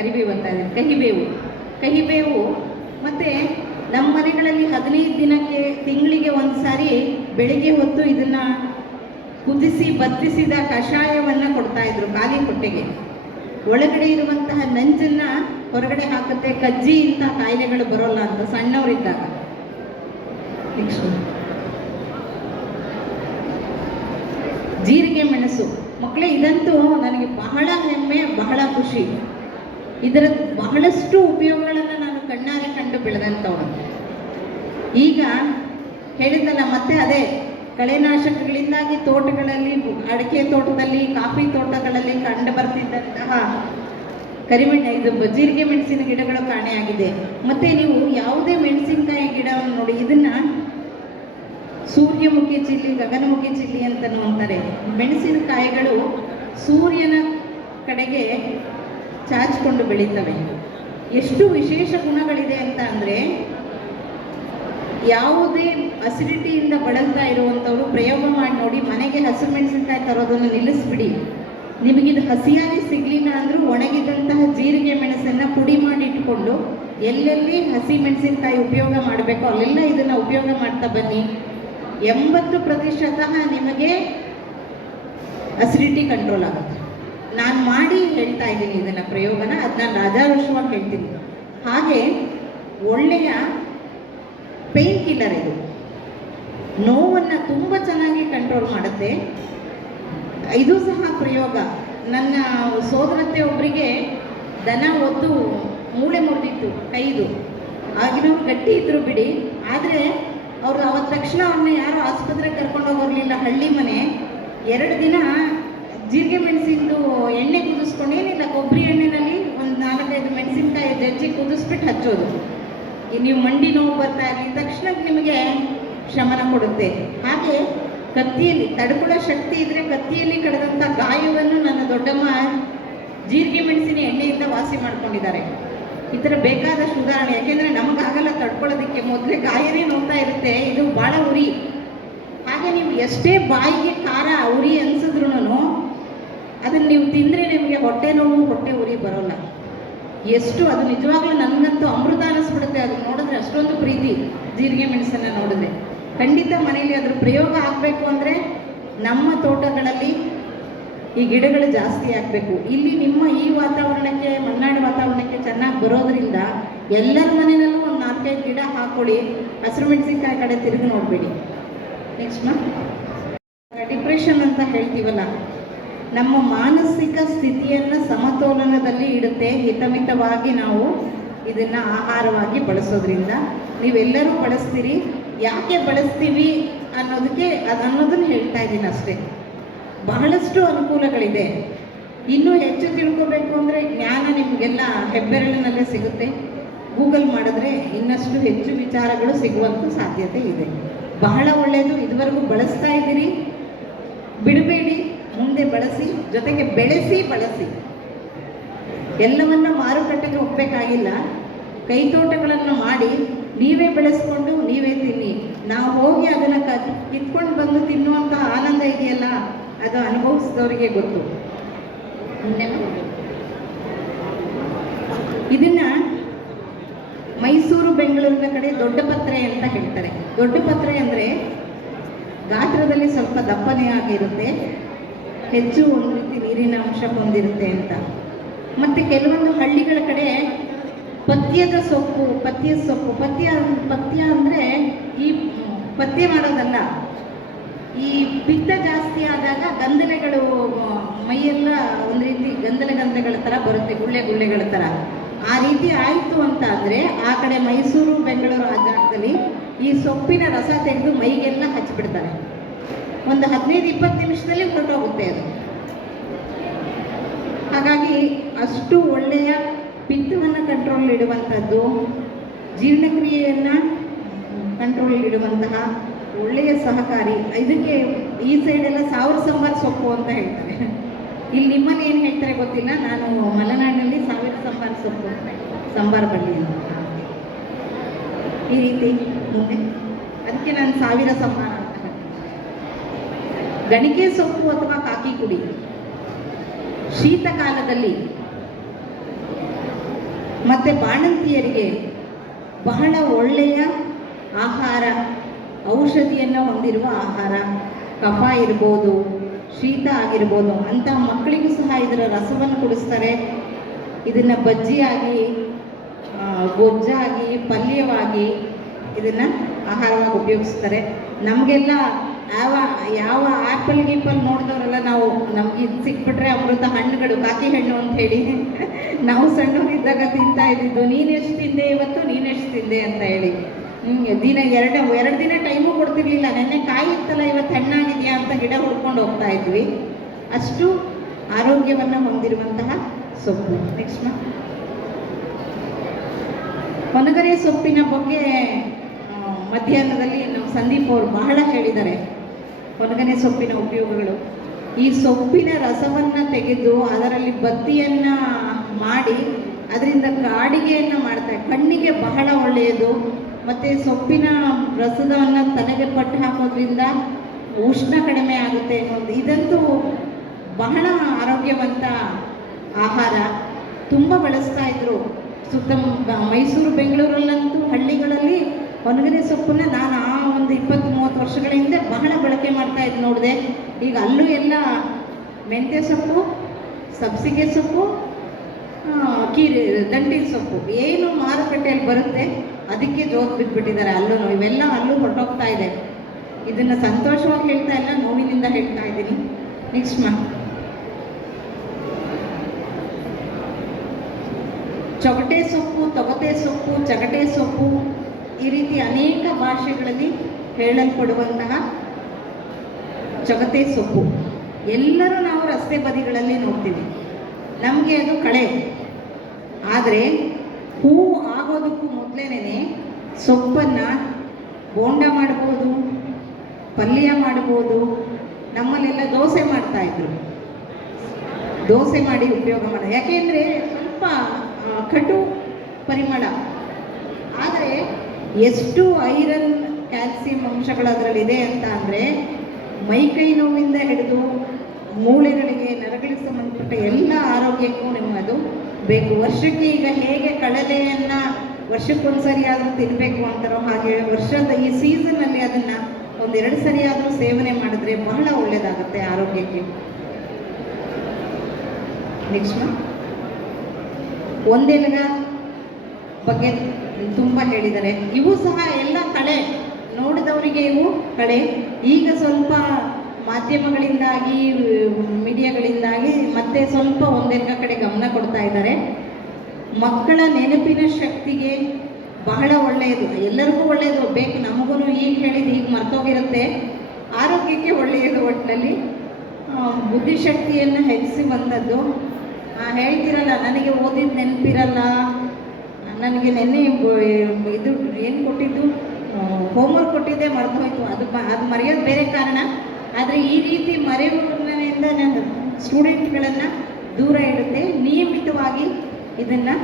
ಕರಿಬೇವು ಅಂತ ಕಹಿಬೇವು. ಕಹಿಬೇವು ಮತ್ತು ನಮ್ಮ ಮನೆಗಳಲ್ಲಿ ಹದಿನೈದು ದಿನಕ್ಕೆ ತಿಂಗಳಿಗೆ ಒಂದು ಸಾರಿ ಬೆಳಿಗ್ಗೆ ಹೊತ್ತು ಇದನ್ನು ಕುದಿಸಿ ಬತ್ತಿಸಿದ ಕಷಾಯವನ್ನು ಕೊಡ್ತಾ ಇದ್ರು ಖಾಲಿ ಹೊಟ್ಟೆಗೆ. ಒಳಗಡೆ ಇರುವಂತಹ ನಂಜನ್ನ ಹೊರಗಡೆ ಹಾಕುತ್ತೆ. ಕಜ್ಜಿ ಇಂತಹ ಕಾಯಿಲೆಗಳು ಬರೋಲ್ಲ ಅಂತ ಸಣ್ಣವರಿದ್ದಾಗ. ಜೀರಿಗೆ ಮೆಣಸು. ಮಕ್ಕಳೇ ಇದಂತೂ ನನಗೆ ಬಹಳ ಹೆಮ್ಮೆ, ಬಹಳ ಖುಷಿ. ಇದರ ಬಹಳಷ್ಟು ಉಪಯೋಗಗಳನ್ನು ನಾನು ಕಣ್ಣಾರೆ ಕಂಡು ಬೆಳೆದಂಥವಳು ಈಗ ಹೇಳಿದ್ದಲ್ಲ, ಮತ್ತೆ ಅದೇ ಕಳೆನಾಶಕಗಳಿಂದಾಗಿ ತೋಟಗಳಲ್ಲಿ, ಅಡಿಕೆ ತೋಟದಲ್ಲಿ, ಕಾಫಿ ತೋಟಗಳಲ್ಲಿ ಕಂಡು ಬರ್ತಿದ್ದಂತಹ ಕರಿಮೆಣ, ಇದು ಜೀರಿಗೆ ಮೆಣಸಿನ ಗಿಡಗಳು ಕಾಣೆಯಾಗಿದೆ ಮತ್ತೆ ನೀವು ಯಾವುದೇ ಮೆಣಸಿನಕಾಯಿ ಗಿಡವನ್ನು ನೋಡಿ, ಇದನ್ನ ಸೂರ್ಯಮುಖಿ ಚಿಲ್ಲಿ, ಗಗನಮುಖಿ ಚಿಲ್ಲಿ ಅಂತ ಅಂತಾರೆ. ಮೆಣಸಿನಕಾಯಿಗಳು ಸೂರ್ಯನ ಕಡೆಗೆ ಚಾಚಿಕೊಂಡು ಬೆಳೀತವೆ. ಎಷ್ಟು ವಿಶೇಷ ಗುಣಗಳಿದೆ ಅಂತ ಅಂದರೆ, ಯಾವುದೇ ಅಸಿಡಿಟಿಯಿಂದ ಬಳಲ್ತಾ ಇರುವಂಥವ್ರು ಪ್ರಯೋಗ ಮಾಡಿ ನೋಡಿ, ಮನೆಗೆ ಹಸಿರು ಮೆಣಸಿನಕಾಯಿ ತರೋದನ್ನು ನಿಲ್ಲಿಸ್ಬಿಡಿ. ನಿಮಗಿದು ಹಸಿಯಾಗಿ ಸಿಗಲಿಲ್ಲ ಅಂದರೂ ಒಣಗಿದಂತಹ ಜೀರಿಗೆ ಮೆಣಸನ್ನು ಪುಡಿ ಮಾಡಿ ಇಟ್ಟುಕೊಂಡು ಎಲ್ಲೆಲ್ಲಿ ಹಸಿ ಮೆಣಸಿನಕಾಯಿ ಉಪಯೋಗ ಮಾಡಬೇಕು ಅಲ್ಲೆಲ್ಲ ಇದನ್ನು ಉಪಯೋಗ ಮಾಡ್ತಾ ಬನ್ನಿ. ಎಂಬತ್ತು ಪ್ರತಿಶತ ನಿಮಗೆ ಅಸಿಡಿಟಿ ಕಂಟ್ರೋಲ್ ಆಗುತ್ತೆ. ನಾನು ಮಾಡಿ ಹೇಳ್ತಾ ಇದ್ದೀನಿ ಇದನ್ನು ಪ್ರಯೋಗನ ಅದನ್ನ ನಾನು ರಾಜಾರೋಷವಾಗಿ ಹೇಳ್ತೀನಿ. ಹಾಗೆ ಒಳ್ಳೆಯ ಪೇನ್ ಕಿಲ್ಲರ್ ಇದು. ನೋವನ್ನು ತುಂಬ ಚೆನ್ನಾಗಿ ಕಂಟ್ರೋಲ್ ಮಾಡುತ್ತೆ. ಇದು ಸಹ ಪ್ರಯೋಗ. ನನ್ನ ಸೋದರತ್ತೆ ಒಬ್ಬರಿಗೆ ದನ ಒದ್ದು ಮೂಳೆ ಮುರಿದಿತ್ತು, ಕೈದು. ಆಗಿನವ್ರು ಗಟ್ಟಿ ಇದ್ರು ಬಿಡಿ. ಆದರೆ ಅವರು ಅವತ್ತು ತಕ್ಷಣ ಅವ್ರನ್ನ ಯಾರು ಆಸ್ಪತ್ರೆಗೆ ಕರ್ಕೊಂಡು ಹೋಗಿರಲಿಲ್ಲ, ಹಳ್ಳಿ ಮನೆ. ಎರಡು ದಿನ ಜೀರಿಗೆ ಮೆಣಸಿಂದು ಎಣ್ಣೆ ಕುದಿಸ್ಕೊಂಡು ಏನಿಲ್ಲ ಕೊಬ್ಬರಿ ಎಣ್ಣೆನಲ್ಲಿ ಒಂದು ನಾಲ್ಕೈದು ಮೆಣಸಿನ್ಕಾಯಿ ಜಜ್ಜಿ ಕುದಿಸ್ಬಿಟ್ಟು ಹಚ್ಚೋದು. ನೀವು ಮಂಡಿ ನೋವು ಬರ್ತಾ ಇರಲಿ ತಕ್ಷಣ ನಿಮಗೆ ಶಮನ ಕೊಡುತ್ತೆ. ಹಾಗೆ ಕತ್ತಿಯಲ್ಲಿ, ತಡ್ಕೊಳ್ಳೋ ಶಕ್ತಿ ಇದ್ರೆ ಕತ್ತಿಯಲ್ಲಿ ಕಳೆದಂಥ ಗಾಯವನ್ನು ನನ್ನ ದೊಡ್ಡಮ್ಮ ಜೀರಿಗೆ ಮೆಣಸಿನ ಎಣ್ಣೆಯಿಂದ ವಾಸಿ ಮಾಡ್ಕೊಂಡಿದ್ದಾರೆ. ಈ ಥರ ಬೇಕಾದಷ್ಟು ಉದಾಹರಣೆ, ಯಾಕೆಂದರೆ ನಮಗಾಗಲ್ಲ ತಡ್ಕೊಳ್ಳೋದಕ್ಕೆ. ಮೊದಲೇ ಗಾಯನೇ ನೋಡ್ತಾ ಇರುತ್ತೆ, ಇದು ಭಾಳ ಉರಿ. ಹಾಗೆ ನೀವು ಎಷ್ಟೇ ಬಾಯಿಗೆ ಖಾರ ಉರಿ ಅನ್ಸಿದ್ರು ಅದನ್ನು ನೀವು ತಿಂದರೆ ನಿಮಗೆ ಹೊಟ್ಟೆ ನೋವು, ಹೊಟ್ಟೆ ಉರಿ ಬರೋಲ್ಲ. ಎಷ್ಟು ಅದು ನಿಜವಾಗ್ಲೂ ನನಗಂತೂ ಅಮೃತ ಅನ್ನಿಸ್ಬಿಡುತ್ತೆ ಅದು ನೋಡಿದ್ರೆ ಅಷ್ಟೊಂದು ಪ್ರೀತಿ ಜೀರಿಗೆ ಮೆಣಸನ್ನು ನೋಡಿದ್ರೆ. ಖಂಡಿತ ಮನೆಯಲ್ಲಿ ಅದ್ರ ಪ್ರಯೋಗ ಆಗಬೇಕು ಅಂದರೆ ನಮ್ಮ ತೋಟಗಳಲ್ಲಿ ಈ ಗಿಡಗಳು ಜಾಸ್ತಿ ಆಗಬೇಕು. ಇಲ್ಲಿ ನಿಮ್ಮ ಈ ವಾತಾವರಣಕ್ಕೆ, ಮಲೆನಾಡು ವಾತಾವರಣಕ್ಕೆ ಚೆನ್ನಾಗಿ ಬರೋದ್ರಿಂದ ಎಲ್ಲರ ಮನೆಯಲ್ಲೂ ಒಂದು ನಾಲ್ಕೈದು ಗಿಡ ಹಾಕೊಳ್ಳಿ. ಹಸಿರು ಮೆಣಸಿನ್ಕಾಯಿ ಕಡೆ ತಿರುಗಿ ನೋಡಬೇಡಿ. ನೆಕ್ಸ್ಟ್ ಮಾ? ಡಿಪ್ರೆಷನ್ ಅಂತ ಹೇಳ್ತೀವಲ್ಲ. ನಮ್ಮ ಮಾನಸಿಕ ಸ್ಥಿತಿಯನ್ನು ಸಮತೋಲನದಲ್ಲಿ ಇಡುತ್ತೆ, ಹಿತಮಿತವಾಗಿ ನಾವು ಇದನ್ನು ಆಹಾರವಾಗಿ ಬಳಸೋದ್ರಿಂದ. ನೀವೆಲ್ಲರೂ ಬಳಸ್ತೀರಿ. ಯಾಕೆ ಬಳಸ್ತೀವಿ ಅನ್ನೋದಕ್ಕೆ ಅದು ಅನ್ನೋದನ್ನು ಹೇಳ್ತಾ ಇದ್ದೀನಿ ಅಷ್ಟೇ. ಬಹಳಷ್ಟು ಅನುಕೂಲಗಳಿದೆ. ಇನ್ನೂ ಹೆಚ್ಚು ತಿಳ್ಕೋಬೇಕು ಅಂದರೆ ಜ್ಞಾನ ನಿಮಗೆಲ್ಲ ಹೆಬ್ಬೆರಳಿನಲ್ಲೇ ಸಿಗುತ್ತೆ. ಗೂಗಲ್ ಮಾಡಿದ್ರೆ ಇನ್ನಷ್ಟು ಹೆಚ್ಚು ವಿಚಾರಗಳು ಸಿಗುವಂಥ ಸಾಧ್ಯತೆ ಇದೆ. ಬಹಳ ಒಳ್ಳೆಯದು ಇದುವರೆಗೂ ಬಳಸ್ತಾ ಇದ್ದೀರಿ. ಬಿಡಬೇಡಿ. ಬಳಸಿ, ಜೊತೆಗೆ ಬೆಳೆಸಿ ಬಳಸಿ. ಎಲ್ಲವನ್ನ ಮಾರುಕಟ್ಟೆಗೆ ಹೋಗ್ಬೇಕಾಗಿಲ್ಲ ಕೈತೋಟಗಳನ್ನು ಮಾಡಿ ನೀವೇ ಬೆಳೆಸ್ಕೊಂಡು ನೀವೇ ತಿನ್ನಿ. ನಾವು ಹೋಗಿ ಅದನ್ನು ಕ, ಕಿತ್ಕೊಂಡು ಬಂದು ತಿನ್ನುವಂಥ ಆನಂದ ಇದೆಯಲ್ಲ? ಅದು ಅನುಭವಿಸಿದವರಿಗೆ ಗೊತ್ತು. ಇದನ್ನ ಮೈಸೂರು, ಬೆಂಗಳೂರಿನ ಕಡೆ ದೊಡ್ಡ ಪತ್ರೆ ಅಂತ ಹೇಳ್ತಾರೆ. ದೊಡ್ಡ ಪತ್ರೆ ಅಂದರೆ ಗಾತ್ರದಲ್ಲಿ ಸ್ವಲ್ಪ ದಪ್ಪನೆ ಆಗಿರುತ್ತೆ. ಹೆಚ್ಚು ಒಂದು ರೀತಿ ನೀರಿನ ಅಂಶ ಹೊಂದಿರುತ್ತೆ ಅಂತ. ಮತ್ತು ಕೆಲವೊಂದು ಹಳ್ಳಿಗಳ ಕಡೆ ಪಥ್ಯದ ಸೊಪ್ಪು ಪಥ್ಯ ಸೊಪ್ಪು, ಪಥ್ಯ ಪಥ್ಯ ಅಂದರೆ ಈ ಪಥ್ಯ ಮಾಡೋದಲ್ಲ. ಈ ಪಿತ್ತ ಜಾಸ್ತಿ ಆದಾಗ ಗಂದಲೆಗಳು ಮೈಯೆಲ್ಲ ಒಂದು ರೀತಿ ಗಂಧನ ಗಂಧಗಳ ಥರ ಬರುತ್ತೆ, ಗುಳ್ಳೆ ಗುಳ್ಳೆಗಳ ಥರ ಆ ರೀತಿ ಆಯಿತು ಅಂತ ಅಂದರೆ ಆ ಕಡೆ ಮೈಸೂರು, ಬೆಂಗಳೂರು ಆ ಜಾಗದಲ್ಲಿ ಈ ಸೊಪ್ಪಿನ ರಸ ತೆಗೆದು ಮೈಗೆಲ್ಲ ಹಚ್ಚಿಬಿಡ್ತಾರೆ ಒಂದು ಹದಿನೈದು, ಇಪ್ಪತ್ತು ನಿಮಿಷದಲ್ಲಿ ಹೊರಟೋಗುತ್ತೆ ಅದು ಹಾಗಾಗಿ ಅಷ್ಟು ಒಳ್ಳೆಯ ಪಿತ್ತವನ್ನು ಕಂಟ್ರೋಲ್ ಇಡುವಂಥದ್ದು, ಜೀರ್ಣಕ್ರಿಯೆಯನ್ನು ಕಂಟ್ರೋಲ್ ಇಡುವಂತಹ ಒಳ್ಳೆಯ ಸಹಕಾರಿ, ಇದಕ್ಕೆ ಈ ಸೈಡೆಲ್ಲ ಸಾವಿರ ಸಂಬಾರ ಸೊಪ್ಪು ಅಂತ ಹೇಳ್ತಾರೆ ಇಲ್ಲಿ ನಿಮ್ಮನ್ನು ಏನು ಹೇಳ್ತಾರೆ ಗೊತ್ತಿಲ್ಲ, ನಾನು ಮಲೆನಾಡಿನಲ್ಲಿ ಸಾವಿರ ಸಂಬಾರ ಸೊಪ್ಪು. ಸಂಬಾರ ಬಳ್ಳಿ ಅಂತ ಈ ರೀತಿ ಅದಕ್ಕೆ ನಾನು ಸಾವಿರ ಸಂಬಾರ. ಗಣಿಕೆ ಸೊಪ್ಪು ಅಥವಾ ಕಾಕಿ ಕುಡಿ. ಶೀತಕಾಲದಲ್ಲಿ ಮತ್ತೆ ಬಾಣಂತಿಯರಿಗೆ ಬಹಳ ಒಳ್ಳೆಯ ಆಹಾರ, ಔಷಧಿಯನ್ನು ಹೊಂದಿರುವ ಆಹಾರ. ಕಫ ಇರ್ಬೋದು, ಶೀತ ಆಗಿರ್ಬೋದು ಅಂತ ಮಕ್ಕಳಿಗೂ ಸಹ ಇದರ ರಸವನ್ನು ಕುಡಿಸ್ತಾರೆ. ಇದನ್ನು ಬಜ್ಜಿಯಾಗಿ ಗೊಜ್ಜಾಗಿ, ಪಲ್ಯವಾಗಿ ಇದನ್ನು ಆಹಾರವಾಗಿ ಉಪಯೋಗಿಸ್ತಾರೆ. ನಮಗೆಲ್ಲ ಯಾವ ಯಾವ ಆ್ಯಪಲ್ ಗೀಪಲ್ ನೋಡಿದವರೆಲ್ಲ ನಾವು ನಮ್ಗೆ ಇದು ಸಿಕ್ಬಿಟ್ರೆ ಅಮೃತ ಹಣ್ಣುಗಳು ಕಾಕಿ ಹಣ್ಣು ಅಂತ ಹೇಳಿ. ನಾವು ಸಣ್ಣವರಿದ್ದಾಗ ತಿಂತಾ ಇದ್ದಿದ್ದು ನೀನೆಷ್ಟು ತಿಂದೆ ಇವತ್ತು? ನೀನೆಷ್ಟು ತಿಂದೆ? ಅಂತ ಹೇಳಿ. ಹ್ಞೂ ದಿನ ಎರಡು ಎರಡು ದಿನ ಟೈಮು ಕೊಡ್ತಿರ್ಲಿಲ್ಲ. ನೆನ್ನೆ ಕಾಯಿ ಇತ್ತಲ್ಲ, ಇವತ್ತು ಹಣ್ಣಾಗಿದೆಯಾ ಅಂತ ಗಿಡ ಹುಡ್ಕೊಂಡು ಹೋಗ್ತಾ ಇದ್ವಿ. ಅಷ್ಟು ಆರೋಗ್ಯವನ್ನು ಹೊಂದಿರುವಂತಹ ಸೊಪ್ಪು. ನೆಕ್ಸ್ಟ್ ಮಾ ಹೊನಗರೆ ಸೊಪ್ಪಿನ ಬಗ್ಗೆ ಮಧ್ಯಾಹ್ನದಲ್ಲಿ ನಮ್ಮ ಸಂದೀಪ್ ಅವರು ಬಹಳ ಹೇಳಿದ್ದಾರೆ. ಹೊನಗನೆ ಸೊಪ್ಪಿನ ಉಪಯೋಗಗಳು. ಈ ಸೊಪ್ಪಿನ ರಸವನ್ನು ತೆಗೆದು ಅದರಲ್ಲಿ ಬತ್ತಿಯನ್ನು ಮಾಡಿ ಅದರಿಂದ ಕಾಡಿಗೆಯನ್ನು ಮಾಡ್ತಾರೆ. ಕಣ್ಣಿಗೆ ಬಹಳ ಒಳ್ಳೆಯದು. ಮತ್ತು ಸೊಪ್ಪಿನ ರಸದವನ್ನು ತನಗೆ ಪಟ್ಟು ಹಾಕೋದ್ರಿಂದ ಉಷ್ಣ ಕಡಿಮೆ ಆಗುತ್ತೆ ಅನ್ನೋದು. ಇದಂತೂ ಬಹಳ ಆರೋಗ್ಯವಂತ ಆಹಾರ. ತುಂಬ ಬಳಸ್ತಾ ಇದ್ರು. ಸುತ್ತ ಮೈಸೂರು, ಬೆಂಗಳೂರಲ್ಲಂತೂ ಹಳ್ಳಿಗಳಲ್ಲಿ ಒಣಗನೆ ಸೊಪ್ಪನ್ನ ನಾನು ಆ ಒಂದು ಇಪ್ಪತ್ತು ವರ್ಷಗಳ ಹಿಂದೆ ಬಹಳ ಬಳಕೆ ಮಾಡ್ತಾ ಇದ್ದು ನೋಡಿದೆ. ಈಗ ಅಲ್ಲೂ ಎಲ್ಲ ಮೆಂತ್ಯ ಸೊಪ್ಪು, ಸಬ್ಸಿಗೆ ಸೊಪ್ಪು ಕೀರಿ ದಂಟಿನ ಸೊಪ್ಪು, ಏನು ಮಾರುಕಟ್ಟೆಯಲ್ಲಿ ಬರುತ್ತೆ. ಅದಕ್ಕೆ ಜೋತ್ ಬಿದ್ದುಬಿಟ್ಟಿದ್ದಾರೆ ಅಲ್ಲೂ ಇವೆಲ್ಲ ಅಲ್ಲೂ ಹೊರಟೋಗ್ತಾ ಇದೆ. ಇದನ್ನು ಸಂತೋಷವಾಗಿ ಹೇಳ್ತಾ ಇಲ್ಲ, ನೋವಿನಿಂದ ಹೇಳ್ತಾ ಇದ್ದೀನಿ. ನೆಕ್ಸ್ಟ್ ಮಾ. ಚೊಗಟೆ ಸೊಪ್ಪು, ತೊಗಟೆ ಸೊಪ್ಪು, ಚಗಟೆ ಸೊಪ್ಪು, ಈ ರೀತಿ ಅನೇಕ ಭಾಷೆಗಳಲ್ಲಿ ಹೇಳಲ್ಪಡುವಂತಹ ಚೊಗತೆ ಸೊಪ್ಪು. ಎಲ್ಲರೂ ನಾವು ರಸ್ತೆ ಬದಿಗಳಲ್ಲಿ ನೋಡ್ತೀವಿ. ನಮಗೆ ಅದು ಕಳೆ. ಆದರೆ ಹೂವು ಆಗೋದಕ್ಕೂ ಮೊದಲೇನೆ ಸೊಪ್ಪನ್ನು ಬೋಂಡ ಮಾಡ್ಬೋದು, ಪಲ್ಯ ಮಾಡ್ಬೋದು, ನಮ್ಮಲ್ಲೆಲ್ಲ ದೋಸೆ ಮಾಡ್ತಾ ಇದ್ರು. ದೋಸೆ ಮಾಡಿ ಉಪಯೋಗ ಮಾಡ. ಯಾಕೆಂದರೆ ಸ್ವಲ್ಪ ಕಟು ಪರಿಮಳ. ಆದರೆ ಎಷ್ಟು ಐರನ್ ಕ್ಯಾಲ್ಸಿಯಂ ಅಂಶಗಳು ಅದರಲ್ಲಿದೆ ಅಂತ ಅಂದರೆ ಮೈಕೈ ನೋವಿಂದ ಹಿಡಿದು ಮೂಳೆಗಳಿಗೆ ನರಗಳಿಗೆ ಸಂಬಂಧಪಟ್ಟ ಎಲ್ಲ ಆರೋಗ್ಯಕ್ಕೂ ನಿಮ್ಮದು ಬೇಕು. ವರ್ಷಕ್ಕೆ ಈಗ ಹೇಗೆ ಕಡಲೆಯನ್ನು ವರ್ಷಕ್ಕೊಂದ್ಸರಿ ಆದರೂ ತಿನ್ನಬೇಕು ಅಂತಾರೋ ಹಾಗೆ ವರ್ಷದ ಈ ಸೀಸನಲ್ಲಿ ಅದನ್ನು ಒಂದೆರಡು ಸರಿ ಆದರೂ ಸೇವನೆ ಮಾಡಿದ್ರೆ ಬಹಳ ಒಳ್ಳೆಯದಾಗುತ್ತೆ ಆರೋಗ್ಯಕ್ಕೆ. ನೆಕ್ಸ್ಟ್ ಒಂದೆಲಗ ಬಗ್ಗೆ ತುಂಬ ಹೇಳಿದ್ದಾರೆ. ಇವು ಸಹ ಎಲ್ಲ ಕಳೆ. ನೋಡಿದವರಿಗೆ ಇವು ಕಳೆ ಈಗ ಸ್ವಲ್ಪ ಮಾಧ್ಯಮಗಳಿಂದಾಗಿ, ಮೀಡಿಯಾಗಳಿಂದಾಗಿ ಮತ್ತೆ ಸ್ವಲ್ಪ ಒಂದೆಲಗ ಕಡೆ ಗಮನ ಕೊಡ್ತಾ ಇದ್ದಾರೆ. ಮಕ್ಕಳ ನೆನಪಿನ ಶಕ್ತಿಗೆ ಬಹಳ ಒಳ್ಳೆಯದು. ಎಲ್ಲರಿಗೂ ಒಳ್ಳೆಯದು. ಬೇಕು ನಮಗೂ ಈಗ ಹೇಳಿದ್ದು ಈಗ ಮರ್ತೋಗಿರುತ್ತೆ. ಆರೋಗ್ಯಕ್ಕೆ ಒಳ್ಳೆಯದು ಒಟ್ಟಿನಲ್ಲಿ ಬುದ್ಧಿಶಕ್ತಿಯನ್ನು ಹೆಚ್ಚಿಸಿ ಬಂದದ್ದು. ಹೇಳ್ತಿರಲ್ಲ, ನನಗೆ ಓದಿದ ನೆನಪಿರಲ್ಲ. ನನಗೆ ನೆನ್ನೆ ಇದು, ಏನು ಕೊಟ್ಟಿದ್ದು? ಹೋಮ್ವರ್ಕ್ ಕೊಟ್ಟಿದ್ದೆ, ಮರೆತು ಹೋಯ್ತು. ಅದು ಅದು ಮರೆಯೋದು ಬೇರೆ ಕಾರಣ. ಆದರೆ ಈ ರೀತಿ ಮರೆಯುವುದರಿಂದ ನಾನು ಸ್ಟೂಡೆಂಟ್ಗಳನ್ನು ದೂರ ಇಡುತ್ತೆ. ನಿಯಮಿತವಾಗಿ ಇದನ್ನು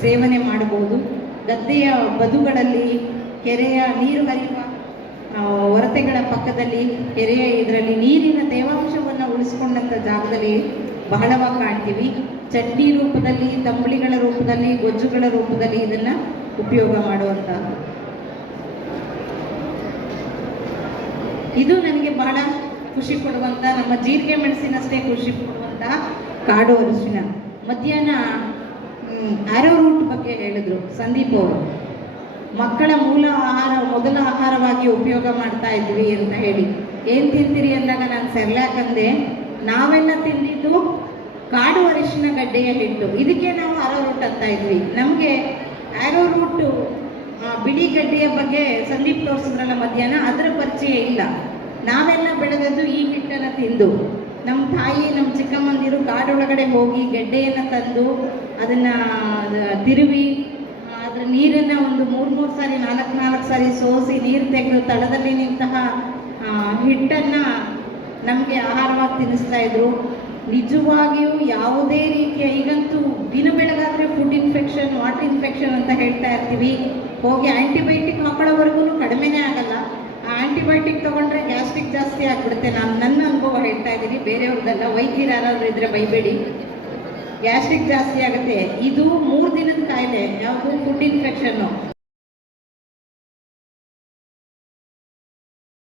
ಸೇವನೆ ಮಾಡಬಹುದು. ಗದ್ದೆಯ ಬದುಗಳಲ್ಲಿ, ಕೆರೆಯ ನೀರು ಹರಿಯುವ ಹೊರತೆಗಳ ಪಕ್ಕದಲ್ಲಿ, ಕೆರೆಯ ಇದರಲ್ಲಿ ನೀರಿನ ತೇವಾಂಶವನ್ನು ಉಳಿಸ್ಕೊಂಡಂಥ ಜಾಗದಲ್ಲಿ ಬಹಳವಾಗಿ ಕಾಣ್ತೀವಿ. ಚಟ್ನಿ ರೂಪದಲ್ಲಿ, ತಂಬಳಿಗಳ ರೂಪದಲ್ಲಿ, ಗೊಜ್ಜುಗಳ ರೂಪದಲ್ಲಿ ಇದನ್ನು ಉಪಯೋಗ ಮಾಡುವಂಥದ್ದು ಇದು ನನಗೆ ಬಹಳ ಖುಷಿ ಕೊಡುವಂಥ ನಮ್ಮ ಜೀರಿಗೆ ಮೆಣಸಿನಷ್ಟೇ ಖುಷಿ ಕೊಡುವಂಥ ಕಾಡು ಅರಿಶಿನ. ಮಧ್ಯಾಹ್ನ ಆರೋ ರೂಟ್ ಬಗ್ಗೆ ಹೇಳಿದರು ಸಂದೀಪ್ ಅವರು. ಮಕ್ಕಳ ಮೂಲ ಆಹಾರ ಮೊದಲ ಆಹಾರವಾಗಿ ಉಪಯೋಗ ಮಾಡ್ತಾ ಇದ್ವಿ ಅಂತ ಹೇಳಿ. ಏನು ತಿಂತೀರಿ ಅಂದಾಗ ನಾನು ಸೆರ್ಲಾಕಂದೆ ನಾವೆಲ್ಲ ತಿಂದಿದ್ದು ಕಾಡು ಅರಿಶಿನ ಗಡ್ಡೆಯಲ್ಲಿಟ್ಟು. ಇದಕ್ಕೆ ನಾವು ಆರೋ ರೂಟ್ ಅಂತ ಇದ್ವಿ. ನಮಗೆ ಆರೋ ರೂಟು ಆ, ಬಿಳಿ ಗಡ್ಡೆಯ ಬಗ್ಗೆ ಸಂದೀಪ್ ತೋರಿಸಿದ್ರಲ್ಲ ಮಧ್ಯಾಹ್ನ, ಅದರ ಪರಿಚಯ ಇಲ್ಲ. ನಾವೆಲ್ಲ ಬೆಳೆದದ್ದು ಈ ಹಿಟ್ಟನ್ನು ತಿಂದು. ನಮ್ಮ ತಾಯಿ ನಮ್ಮ ಚಿಕ್ಕಮ್ಮಂದಿರು ಕಾಡೊಳಗಡೆ ಹೋಗಿ ಗೆಡ್ಡೆಯನ್ನು ತಂದು ಅದನ್ನು ತಿರುವಿ ಅದರ ನೀರನ್ನು ಒಂದು ಮೂರು ಮೂರು ಸಾರಿ, ನಾಲ್ಕು ನಾಲ್ಕು ಸಾರಿ ಸೋಸಿ ನೀರು ತೆಗೆದು ತಳದಲ್ಲಿ ನಿಂತಹ ಹಿಟ್ಟನ್ನು ನಮಗೆ ಆಹಾರವಾಗಿ ತಿನ್ನಿಸ್ತಾ ಇದ್ರು. ನಿಜವಾಗಿಯೂ ಯಾವುದೇ ರೀತಿಯ ಈಗಂತೂ ದಿನ ಬೆಳಗಾದರೆ ಫುಡ್ ಇನ್ಫೆಕ್ಷನ್ ವಾಟರ್ ಇನ್ಫೆಕ್ಷನ್ ಅಂತ ಹೇಳ್ತಾ ಇರ್ತೀವಿ. ಹೋಗಿ ಆ್ಯಂಟಿಬಯೋಟಿಕ್ ಹಾಕೊಳ್ಳೋವರೆಗೂ ಕಡಿಮೆನೇ ಆಗಲ್ಲ. ಆ ಆ್ಯಂಟಿಬಯೋಟಿಕ್ ತೊಗೊಂಡ್ರೆ ಗ್ಯಾಸ್ಟ್ರಿಕ್ ಜಾಸ್ತಿ ಆಗಿಬಿಡುತ್ತೆ. ನಾನು ನನ್ನ ಅನುಭವ ಹೇಳ್ತಾ ಇದ್ದೀನಿ. ಬೇರೆಯವ್ರದ್ದೆಲ್ಲ ವೈದ್ಯರು ಯಾರಾದರೂ ಇದ್ದರೆ ಬೈಬೇಡಿ ಗ್ಯಾಸ್ಟ್ರಿಕ್ ಜಾಸ್ತಿ ಆಗುತ್ತೆ. ಇದು ಮೂರು ದಿನದ ಕಾಯಿಲೆ, ಯಾವುದು ಫುಡ್ ಇನ್ಫೆಕ್ಷನ್ನು